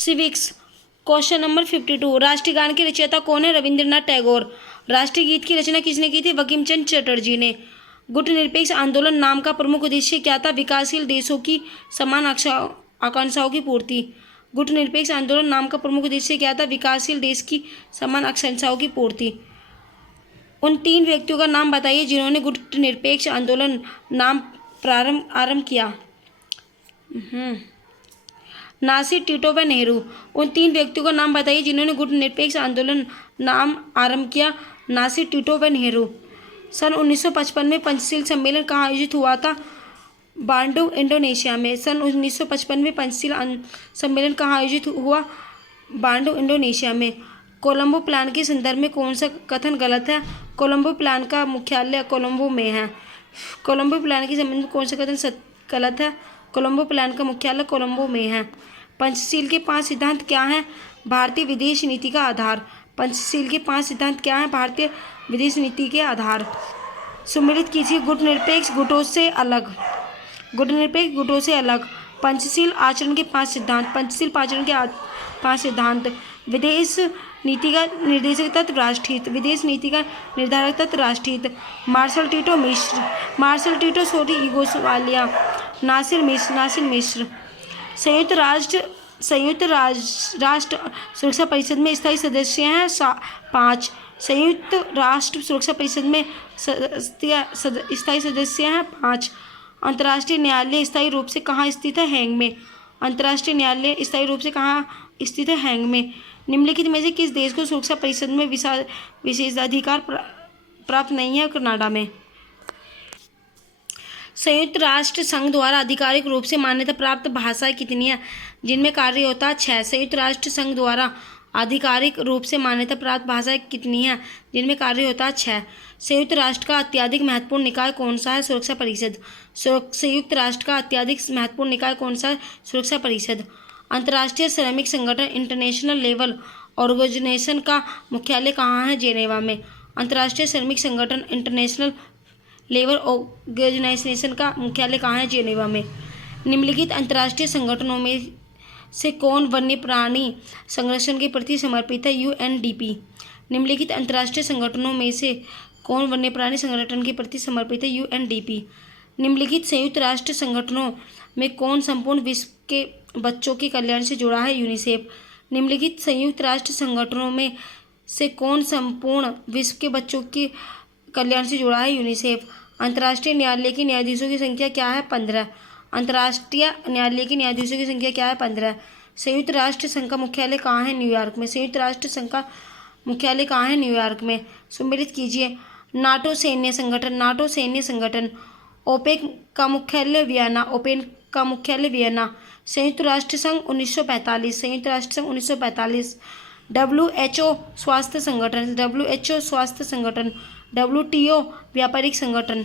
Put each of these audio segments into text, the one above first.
Civics. Question number 52, राष्ट्रीय गान के रचयिता कौन है? रविंद्रनाथ टैगोर। राष्ट्रीय गीत की रचना किसने की थी? बंकिम चंद्र चटर्जी ने। गुटनिरपेक्ष आंदोलन नाम का प्रमुख उद्देश्य क्या था? विकासशील देशों की समान आकांक्षाओं की पूर्ति। गुटनिरपेक्ष आंदोलन नाम का प्रमुख उद्देश्य क्या था? विकासशील देश की समान आकांक्षाओं की पूर्ति। उन 3 व्यक्तियों का नाम बताइए जिन्होंने गुटनिरपेक्ष आंदोलन नाम आरंभ किया। नासिर, टिटो व नेहरू। उन 3 व्यक्तियों का नाम बताइए जिन्होंने गुटनिरपेक्ष आंदोलन नाम आरंभ किया। नासिर, टिटो व नेहरू। सन 1955 में पंचशील सम्मेलन कहाँ आयोजित हुआ था? बांडुंग, इंडोनेशिया में। सन 1955 में पंचशील सम्मेलन कहाँ आयोजित हुआ? बांडुंग, इंडोनेशिया में। कोलंबो प्लान के संदर्भ में कौन सा कथन गलत है? कोलंबो प्लान का मुख्यालय कोलंबो में है। कोलंबो प्लान के संबंध में कौन सा कथन गलत है? कोलंबो प्लान का मुख्यालय कोलंबो में है। पंचशील के 5 सिद्धांत क्या हैं? भारतीय विदेश नीति का आधार। पंचशील के 5 सिद्धांत क्या हैं? भारतीय विदेश नीति के आधार। सम्मिलित कीजिए गुटनिरपेक्ष गुटों से अलग। गुटनिरपेक्ष गुटों से अलग। पंचशील आचरण के 5 सिद्धांत। पंचशील आचरण के 5 सिद्धांत। विदेश नीति का निर्देशक तत्व राष्ट्रहित। विदेश नीति का निर्धारक तत्व राष्ट्रहित। मार्शल टिटो मिश्र। मार्शल टिटो छोटी यूगोस्लाविया। नासिर मिश्र। संयुक्त राष्ट्र सुरक्षा परिषद में स्थायी सदस्य हैं 5। संयुक्त राष्ट्र सुरक्षा परिषद में स्थायी सदस्य हैं 5। अंतर्राष्ट्रीय न्यायालय स्थायी रूप से कहाँ स्थित है? हैग में। अंतर्राष्ट्रीय न्यायालय स्थायी रूप से कहाँ स्थित है? हैग में। निम्नलिखित में से किस देश को सुरक्षा परिषद में विशेषाधिकार प्राप्त नहीं है? कनाडा में। संयुक्त राष्ट्र संघ द्वारा आधिकारिक रूप से मान्यता प्राप्त भाषाएं कितनी हैं? जिनमें कार्य होता है 6। संयुक्त राष्ट्र संघ द्वारा आधिकारिक रूप से मान्यता प्राप्त भाषाएं कितनी हैं? जिनमें कार्य होता है 6। संयुक्त राष्ट्र का अत्यधिक महत्वपूर्ण निकाय कौन सा है? सुरक्षा परिषद। संयुक्त राष्ट्र का अत्यधिक महत्वपूर्ण निकाय कौन सा है? सुरक्षा परिषद। अंतर्राष्ट्रीय श्रमिक संगठन इंटरनेशनल लेबर ऑर्गेनाइजेशन का मुख्यालय कहाँ है? जेनेवा में। अंतर्राष्ट्रीय श्रमिक संगठन इंटरनेशनल लेबर ऑर्गेनाइजेशन का मुख्यालय कहाँ है? जेनेवा में। निम्नलिखित अंतर्राष्ट्रीय संगठनों में से कौन वन्य प्राणी संरक्षण के प्रति समर्पित है? यूएनडीपी। निम्नलिखित अंतर्राष्ट्रीय संगठनों में से कौन वन्य प्राणी संरक्षण के प्रति समर्पित है? यूएनडीपी। निम्नलिखित संयुक्त राष्ट्र संगठनों में कौन संपूर्ण विश्व के बच्चों के कल्याण से जुड़ा है? यूनिसेफ। निम्नलिखित संयुक्त राष्ट्र संगठनों में से कौन संपूर्ण विश्व के बच्चों के कल्याण से जुड़ा है? यूनिसेफ। अंतर्राष्ट्रीय न्यायालय के न्यायाधीशों की संख्या क्या है? 15। अंतर्राष्ट्रीय न्यायालय के न्यायाधीशों की संख्या क्या है? 15। संयुक्त राष्ट्र संघ का मुख्यालय कहाँ है? न्यूयॉर्क में। संयुक्त राष्ट्र संघ का मुख्यालय कहाँ है? न्यूयॉर्क में। सम्मिलित कीजिए। नाटो सैन्य संगठन। नाटो सैन्य संगठन। ओपेक का मुख्यालय वियना। ओपेक का मुख्यालय वियना। संयुक्त राष्ट्र संघ 1945। संयुक्त राष्ट्र संघ 1945। WHO स्वास्थ्य संगठन। WHO स्वास्थ्य संगठन। WTO व्यापारिक संगठन।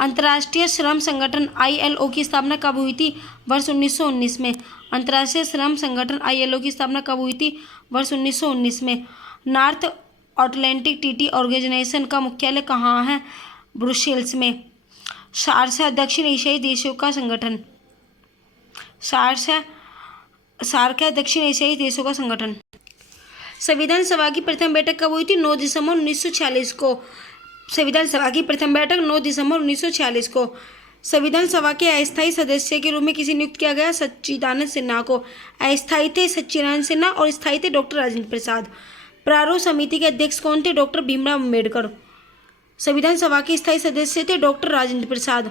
अंतर्राष्ट्रीय श्रम संगठन ILO की स्थापना कब हुई थी? वर्ष 1919 में। अंतर्राष्ट्रीय श्रम संगठन ILO की स्थापना कब हुई थी? वर्ष 1919 में। नॉर्थ अटलांटिक ट्रीटी ऑर्गेनाइजेशन का मुख्यालय कहाँ है? ब्रुसेल्स में। सार्क दक्षिण एशियाई देशों का संगठन। सार्क दक्षिण एशियाई देशों का संगठन। संविधान सभा की प्रथम बैठक कब हुई थी? 9 दिसंबर 1946 को। संविधान सभा की प्रथम बैठक 9 दिसंबर 1946 को। संविधान सभा के अस्थायी सदस्य के रूप में किसे नियुक्त किया गया? सच्चिदानंद सिन्हा को। अस्थायी थे सच्चिदानंद सिन्हा और स्थायी थे डॉक्टर राजेंद्र प्रसाद। प्रारूप समिति के अध्यक्ष कौन थे? डॉक्टर भीमराव अम्बेडकर। संविधान सभा के स्थायी सदस्य थे डॉक्टर राजेंद्र प्रसाद।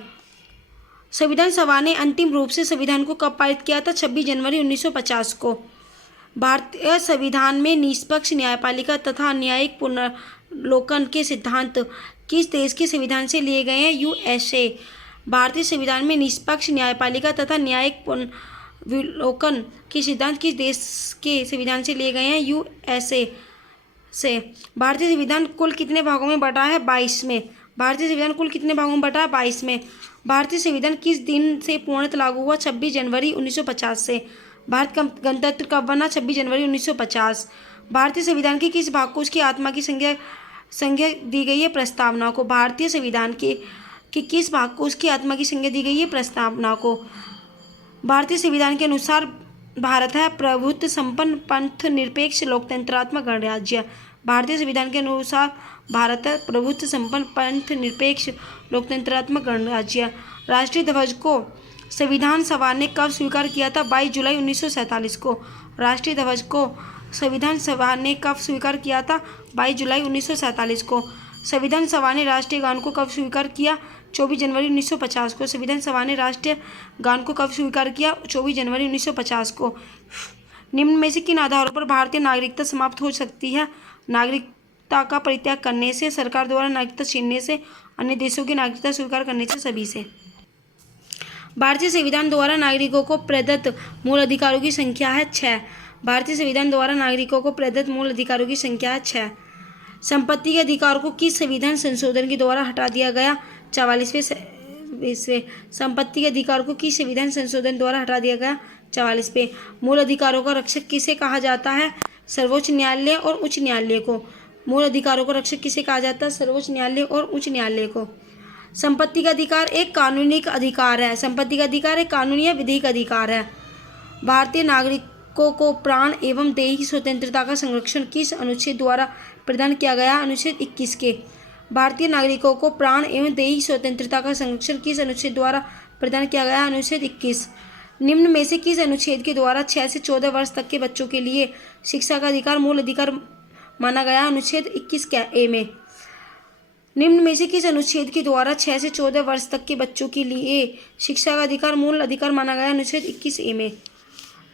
संविधान सभा ने अंतिम रूप से संविधान को कब पारित किया था? 26 जनवरी 1950 को। भारतीय संविधान में निष्पक्ष न्यायपालिका तथा न्यायिक पुनर्लोकन के सिद्धांत किस देश के संविधान से लिए गए हैं? USA। भारतीय संविधान में निष्पक्ष न्यायपालिका तथा न्यायिक पुनर्लोकन के सिद्धांत किस देश के संविधान से लिए गए हैं? USA से। भारतीय संविधान कुल कितने भागों में बटा है? 22 में। भारतीय संविधान कुल कितने भागों में बटा है? 22 में। भारतीय संविधान किस दिन से पूर्णतः लागू हुआ? 26 जनवरी 1950 से। भारत का गणतंत्र कब बना? 26 जनवरी 1950। भारतीय संविधान के किस भाग को उसकी आत्मा की संज्ञा दी गई है? प्रस्तावना को। भारतीय संविधान के किस भाग को उसकी आत्मा की संज्ञा दी गई है? प्रस्तावना को। भारतीय संविधान के अनुसार भारत है प्रभुत्व संपन्न पंथ निरपेक्ष लोकतंत्रात्मक गणराज्य। भारतीय संविधान के अनुसार भारत है प्रभुत्व संपन्न पंथ निरपेक्ष लोकतंत्रात्मक गणराज्य। राष्ट्रीय ध्वज को संविधान सभा ने कब स्वीकार किया था? 22 जुलाई 1947 को। राष्ट्रीय ध्वज को संविधान सभा ने कब स्वीकार किया था? 22 जुलाई 1947 को। संविधान सभा ने राष्ट्रीय गान को कब स्वीकार किया? 24 जनवरी 1950 को। संविधान सभा ने राष्ट्रीय गान को कब स्वीकार किया? 24 जनवरी 1950 को। निम्न में से किन आधारों पर भारतीय नागरिकता समाप्त हो सकती है? नागरिकता का परित्याग करने से, सरकार द्वारा नागरिकता छीनने से, अन्य देशों की नागरिकता स्वीकार करने से, सभी से। भारतीय संविधान द्वारा नागरिकों को प्रदत्त मूल अधिकारों की संख्या है 6। भारतीय संविधान द्वारा नागरिकों को प्रदत्त मूल अधिकारों की संख्या है 6। संपत्ति के अधिकार को किस संविधान संशोधन के द्वारा हटा दिया गया? 44वें। संपत्ति के अधिकार को किस संविधान संशोधन द्वारा हटा दिया गया? 44वें। मूल अधिकारों का रक्षक किसे कहा जाता है? सर्वोच्च न्यायालय और उच्च न्यायालय को। मूल अधिकारों का रक्षक किसे कहा जाता है? सर्वोच्च न्यायालय और उच्च न्यायालय को। संपत्ति का अधिकार एक कानूनी अधिकार है। संपत्ति का अधिकार एक कानूनी या विधिक अधिकार है। भारतीय नागरिकों को प्राण एवं दैहिक स्वतंत्रता का संरक्षण किस अनुच्छेद द्वारा प्रदान किया गया? अनुच्छेद 21 के। भारतीय नागरिकों को प्राण एवं दैहिक स्वतंत्रता का संरक्षण किस अनुच्छेद द्वारा प्रदान किया गया? अनुच्छेद 21। निम्न में से किस अनुच्छेद के द्वारा 6 से 14 वर्ष तक के बच्चों के लिए शिक्षा का अधिकार मूल अधिकार माना गया? अनुच्छेद 21 ए में। निम्न में से किस अनुच्छेद के द्वारा 6 से 14 वर्ष तक के बच्चों के लिए शिक्षा का अधिकार मूल अधिकार माना गया? अनुच्छेद 21 ए में।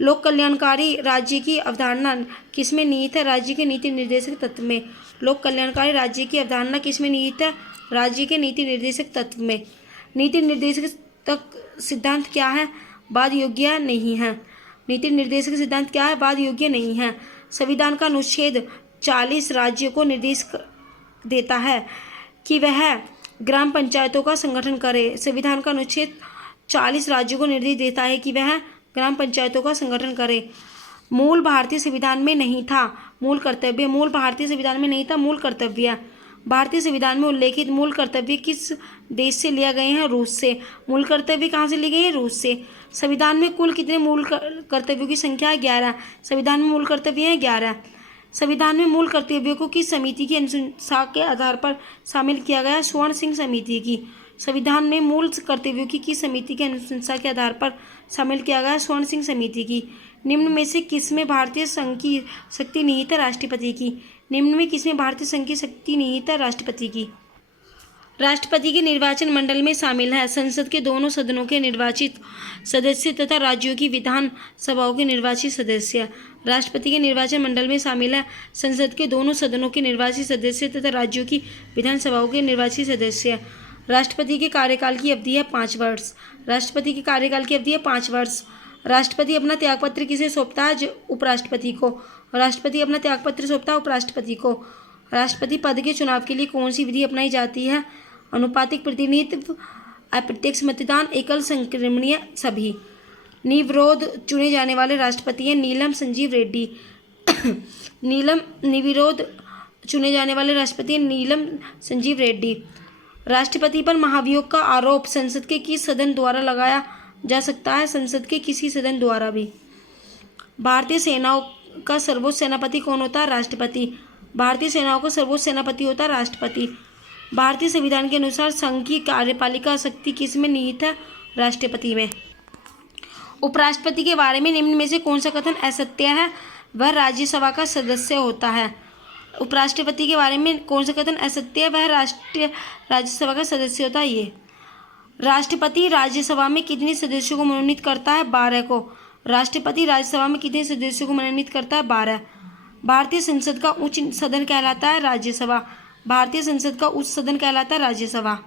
लोक कल्याणकारी राज्य की अवधारणा किसमें निहित है? राज्य के नीति निर्देशक तत्व में। लोक कल्याणकारी राज्य की अवधारणा किसमें निहित है? राज्य के नीति निर्देशक तत्व में। नीति निर्देशक तक सिद्धांत क्या है? वाद योग्य नहीं है। नीति निर्देशक सिद्धांत क्या है? वाद योग्य नहीं है। संविधान का अनुच्छेद 40 राज्यों को निर्देश देता है कि वह ग्राम पंचायतों का संगठन करे। संविधान का अनुच्छेद 40 राज्यों को निर्देश देता है कि वह ग्राम पंचायतों का संगठन करे। मूल भारतीय संविधान में नहीं था मूल कर्तव्य। मूल भारतीय संविधान में नहीं था मूल कर्तव्य। भारतीय संविधान में उल्लेखित मूल कर्तव्य किस देश से लिया गए हैं? रूस से। मूल कर्तव्य कहाँ से लिए गए हैं? रूस से। संविधान में कुल कितने मूल कर्तव्यों की संख्या है? 11। संविधान में मूल कर्तव्य हैं 11। संविधान में मूल कर्तव्यों को किस समिति की अनुशंसा के आधार पर शामिल किया गया? स्वर्ण सिंह समिति की। संविधान में मूल कर्तव्यों की किस समिति की अनुशंसा के आधार पर शामिल किया गया? स्वर्ण सिंह समिति की। निम्न में से किसमें भारतीय संघ की शक्ति निहित है? राष्ट्रपति की। निम्न में किसमें भारतीय संघ की शक्ति निहित है? राष्ट्रपति की। राष्ट्रपति के निर्वाचन मंडल में शामिल है संसद के दोनों सदनों के निर्वाचित सदस्य तथा राज्यों की विधान सभाओं के निर्वाचित सदस्य। राष्ट्रपति के निर्वाचन मंडल में शामिल है संसद के दोनों सदनों के निर्वाचित सदस्य तथा राज्यों की विधानसभाओं के निर्वाचित सदस्य। राष्ट्रपति के कार्यकाल की अवधि है 5 वर्ष। राष्ट्रपति के कार्यकाल की अवधि है 5 वर्ष। राष्ट्रपति अपना त्यागपत्र किसे सौंपता है? उपराष्ट्रपति को। राष्ट्रपति अपना त्यागपत्र सौंपता है उपराष्ट्रपति को। राष्ट्रपति पद के चुनाव के लिए कौन सी विधि अपनाई जाती है? अनुपातिक प्रतिनिधित्व, अप्रत्यक्ष मतदान, एकल संक्रमणीय, सभी। निर्विरोध चुने जाने वाले राष्ट्रपति हैं नीलम संजीव रेड्डी। निर्विरोध चुने जाने वाले राष्ट्रपति हैं नीलम संजीव रेड्डी। राष्ट्रपति पर महाभियोग का आरोप संसद के किस सदन द्वारा लगाया जा सकता है? संसद के किसी सदन द्वारा भी। भारतीय सेनाओं का सर्वोच्च सेनापति कौन होता है? राष्ट्रपति। भारतीय सेनाओं का सर्वोच्च सेनापति होता है राष्ट्रपति। भारतीय संविधान के अनुसार संघ की कार्यपालिका शक्ति किस में निहित है? राष्ट्रपति में। उपराष्ट्रपति के बारे में निम्न में से कौन सा कथन असत्य है? वह राज्यसभा का सदस्य होता है। उपराष्ट्रपति के बारे में कौन सा कथन असत्य है? वह राज्यसभा का सदस्य होता है। ये राष्ट्रपति राज्यसभा में कितने सदस्यों को मनोनीत करता है? 12 को। राष्ट्रपति राज्यसभा में कितने सदस्यों को मनोनीत करता है? 12। भारतीय संसद का उच्च सदन कहलाता है राज्यसभा। भारतीय संसद का उच्च सदन कहलाता है राज्यसभा।